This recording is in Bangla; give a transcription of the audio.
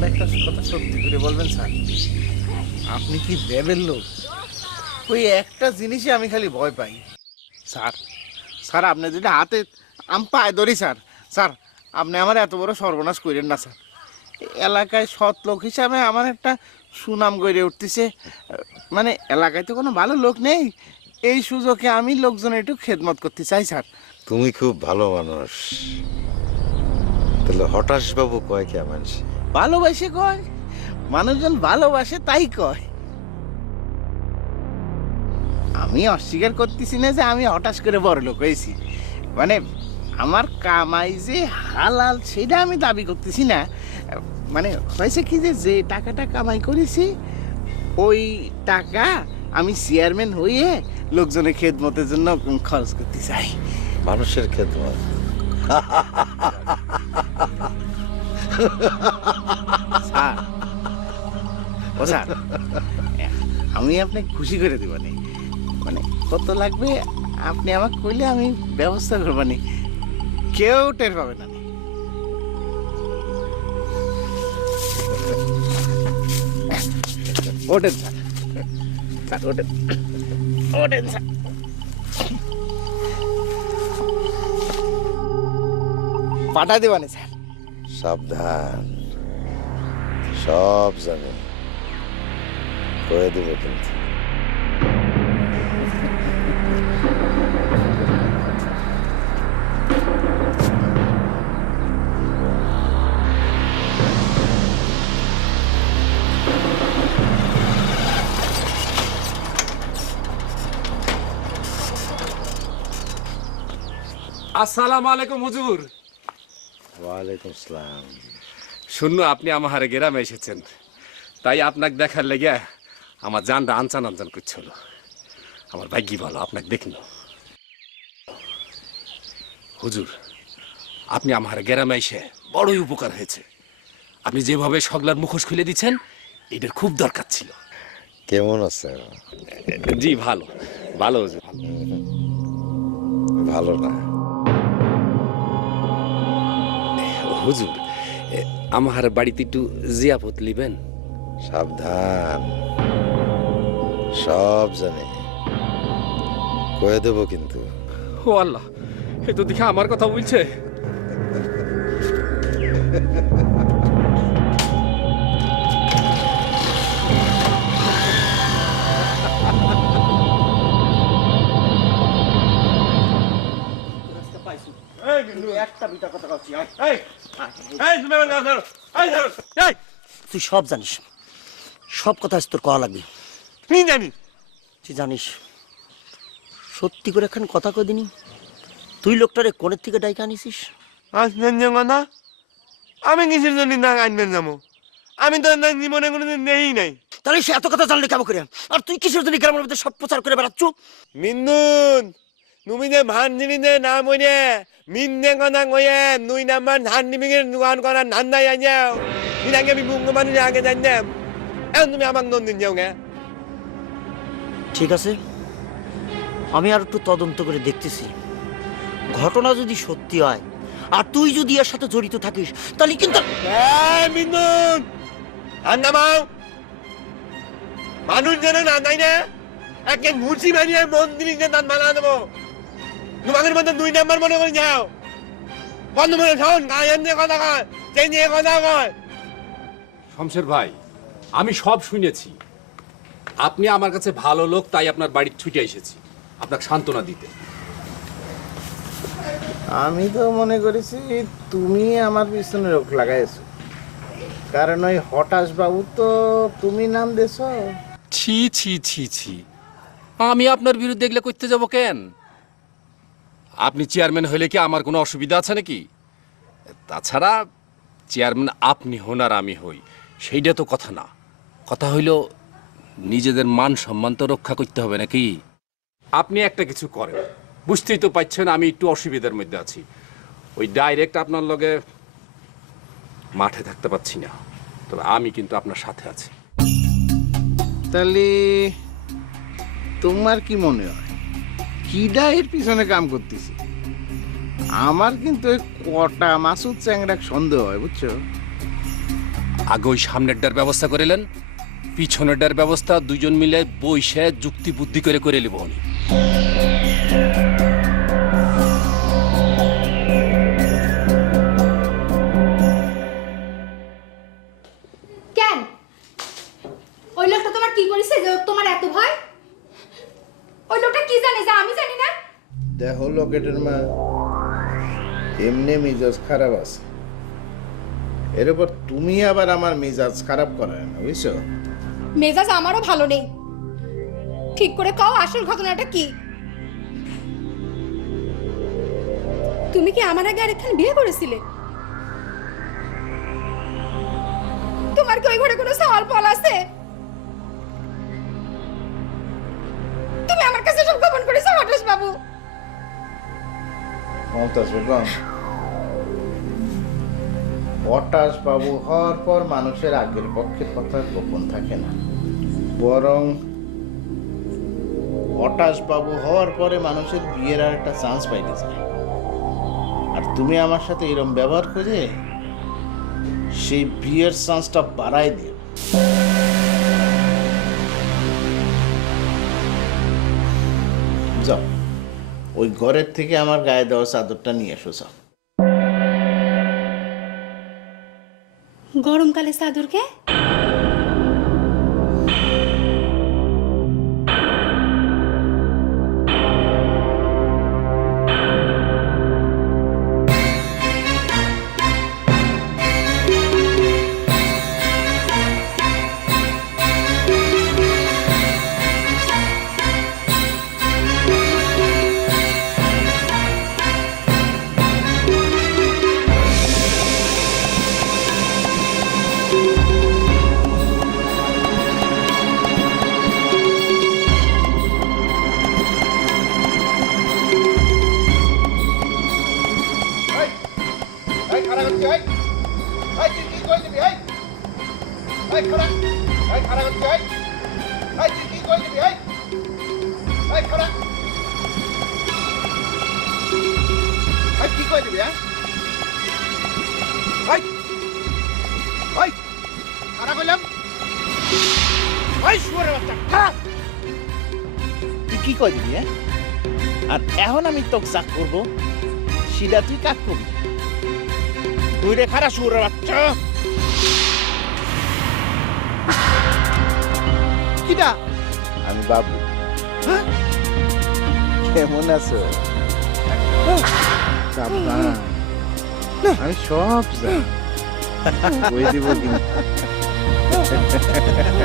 আমার একটা কথা সত্যি করে বলবেন, স্যার? আপনি কি দেবের লোক? ওই একটা জিনিসে আমি খালি ভয় পাই। স্যার স্যার, আপনি যদি হাতে আম পায়ে ধরি, স্যার স্যার, আপনি আমার এত বড় সর্বনাশ করেন না, স্যার। এলাকায় সৎ লোক হিসাবে আমার একটা সুনাম গড়ে উঠতেছে। মানে এলাকায় তো কোনো ভালো লোক নেই। এই সুযোগে আমি লোকজনের একটু খেদমত করতে চাই, স্যার। তুমি খুব ভালো মানুষ। তাহলে হঠাৎ বাবু কয় কে মানুষ ভালোবাসে কয়, মানুষজন ভালোবাসে তাই কয়। আমি অস্বীকার করতেছি না যে আমি হঠাৎ করে বড় লোক হয়েছি। মানে আমার কামাই যে হালাল সেটা আমি দাবি করতেছি না। মানে হয়েছে কি যে যে টাকাটা কামাই করেছি, ওই টাকা আমি চেয়ারম্যান হয়ে লোকজনের খেদমতের জন্য খরচ করতে চাই। মানুষের খেদমত। ও স্যার আমি আপনাকে খুশি করে দেবো নি। মানে কত লাগবে আপনি আমাকে কইলে আমি ব্যবস্থা করব নি। কেউ টের পাবে না ওঠেন স্যার স্যার, ওঠেন। ওঠেন স্যার। পাঠা দেবানি স্যার। সাবধান। সব জানে। কয়ে দেবে কিন্তু। আসসালামু আলাইকুম হুজুর। ওয়ালাইকুম আসসালাম শূন্য আপনি আমার হারে গ্রামে এসেছেন। তাই আপনাকে দেখার লেগে আমার জানটা আনচান আনচান করছিল। আমার ভাগ্যি ভালো আপনাকে দেখল হুজুর আপনি আমার গ্রামে এসে বড়ই উপকার হয়েছে। আপনি যেভাবে সগলার মুখোশ খুলে দিচ্ছেন এটার খুব দরকার ছিল। কেমন আছে জি ভালো। ভালো হুজুর। ভালো। ভালো না। হুজুর আমার বাড়িতে একটু জিয়াপত লিবেন সাবধান। সব জানে। কয়ে দেব কিন্তু। ও আল্লাহ এ তো দেখে আমার কথা বলছে। তুই সব জানিস। সব কথা আজ তোর কওয়া লাগবে। তুই জানিস তুই জানিস সত্যি করে এখন কথা কই দিনি? তুই লোকটারে কোণের থেকে ডাইকা আনিসিস আসবেন যে কথা। আমি কিসের জন্য না আনবেন যাব আমি তো জীবনে কোনোদিন নেই নাই। তাহলে সে এত কথা জানলে কেমন করে? আর তুই কিসের জন্য গ্রামের মধ্যে সব প্রচার করে বেড়াচ্ছ? মিন্দুন তুমি যে ভান জিনি যে নাম হইনে মিন্দে কথা কয়ে দুই নাম্বার ধান নিমিঙের দোকান করার ধান্দাই আনিয়াও দিন আগে আমি মুঙ্গ মানুষ আগে জানতাম এখন তুমি আমাকে নন দিন যাও গে ঠিক আছে? আমি আর একটু তদন্ত করে দেখতেছি। ঘটনা যদি সত্যি হয় আর তুই যদি এর সাথে জড়িত থাকিস তাহলে কিন্তু মিন্দুন আর নামাও মানুষ যেন না তাই না একে ঘুষি মারিয়ে মন্দির যে দাঁত মানা দেবো। তোমাদের মধ্যে দুই নাম্বার মনে করে যাও বন্ধ মনে শোন গায়েন দিয়ে কথা কয় সেই নিয়ে কথা কয় শমশের ভাই আমি সব শুনেছি। আপনি আমার কাছে ভালো লোক তাই আপনার বাড়ির ছুটে এসেছি। আপনাকে সান্ত্বনা দিতে। আমি তো মনে করেছি তুমি আমার পিছনে রোগ লাগাইছো। কারণ ওই হঠাৎ বাবু তো তুমি নাম দেছ ছি ছি ছি ছি। আমি আপনার বিরুদ্ধে এগুলো করতে যাব কেন? আপনি চেয়ারম্যান হলে কি আমার কোনো অসুবিধা আছে নাকি? তাছাড়া চেয়ারম্যান আপনি হন আর আমি হই, সেইটা তো কথা না। কথা হইল নিজেদের মান সম্মান তো রক্ষা করতে হবে নাকি? আপনি একটা কিছু করেন, বুঝতেই তো পাচ্ছেন আমি একটু অসুবিধার মধ্যে আছি। ওই ডাইরেক্ট আপনার লগে মাঠে থাকতে পারছি না, তবে আমি কিন্তু আপনার সাথে আছি। তাহলে তোমার কি মনে হয়? কিডা এর পিছনে কাম করতেছি। আমার কিন্তু কটা মাসুদ চ্যাংড়াক সন্দেহ হয়, বুঝছ? আগে ওই সামনের ডার ব্যবস্থা করিলেন পিছনেরটার ব্যবস্থা দুজন মিলে বইসে যুক্তি বুদ্ধি করে করে নিব উনি। দেখো লোকেটের মা। এমনি মিজাজ খারাপ আছে। এর উপর তুমি আবার আমার মেজাজ খারাপ করায় না, বুঝছ? মেজাজ আমারও ভালো নেই। ঠিক করে কাও আসল ঘটনাটা কি? তুমি কি আমার আগে আরেকখান বিয়ে করেছিলে? তোমার কি ওই ঘরে কোনো সওয়াল ফল আছে? তুমি আমার কাছে সব গোপন করেছ হঠাৎ বাবু। মমতাজ বেগম। পটাশ বাবু হওয়ার পর মানুষের আগের পক্ষের কথা গোপন থাকে না। বরং পটাশ বাবু হওয়ার পরে মানুষের বিয়ের আর একটা চান্স পাইতে যায় আর তুমি আমার সাথে এরম ব্যবহার করে সেই বিয়ের চান্সটা বাড়াই দিও। যাও। ওই ঘরের থেকে আমার গায়ে দেওয়া চাদরটা নিয়ে এসো যাও গরমকালে চাদরকে কি কই দিবি হ্যাঁ? শুয়ারের বাচ্চা খাড়া তুই কি কই দিবি হ্যাঁ? আর এখন আমি তোকে চাক করব সেটা তুই কাক করবি? তুই রে খারা সুর বাচ্চা। কিটা? আমি বাবু। কেমন আছো? সাবধান। আমি সব জানি। কই দিব কিন্তু